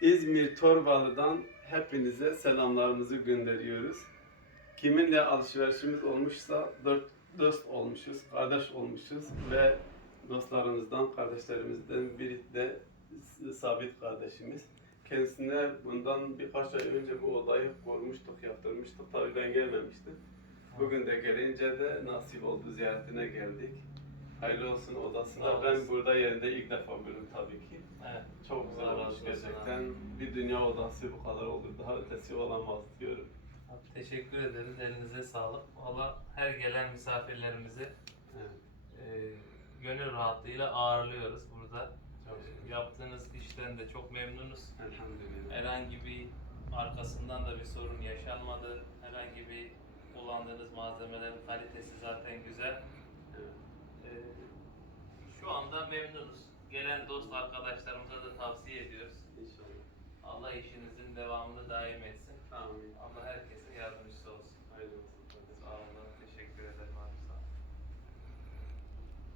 İzmir Torbalı'dan hepinize selamlarımızı gönderiyoruz. Kiminle alışverişimiz olmuşsa dört dost olmuşuz, kardeş olmuşuz ve dostlarımızdan, kardeşlerimizden biri de Sabit kardeşimiz. Kendisine bundan birkaç ay önce bu odayı korumuştuk, yaptırmıştık. Tabii ben gelmemiştim. Bugün de gelince de nasip oldu ziyaretine geldik. Hayırlı olsun odasına. Ben burada yerinde ilk defa gördüm tabii ki. Evet. Çok güzel Allah olmuş razı olsun gerçekten. Bir dünya odası bu kadar olur. Daha ötesi olamaz diyorum. Abi teşekkür ederiz. Elinize sağlık. Valla her gelen misafirlerimizi Evet. e, gönül rahatlığıyla ağırlıyoruz burada. Çok. Yaptığınız işten de çok memnunuz. Elhamdülillah. Herhangi bir arkasından da bir sorun yaşanmadı. Herhangi bir kullandığınız malzemelerin kalitesi zaten güzel. Evet. E, şu anda memnunuz. Gelen dost arkadaşlarımıza da tavsiye devamını daim etsin. Amin. Allah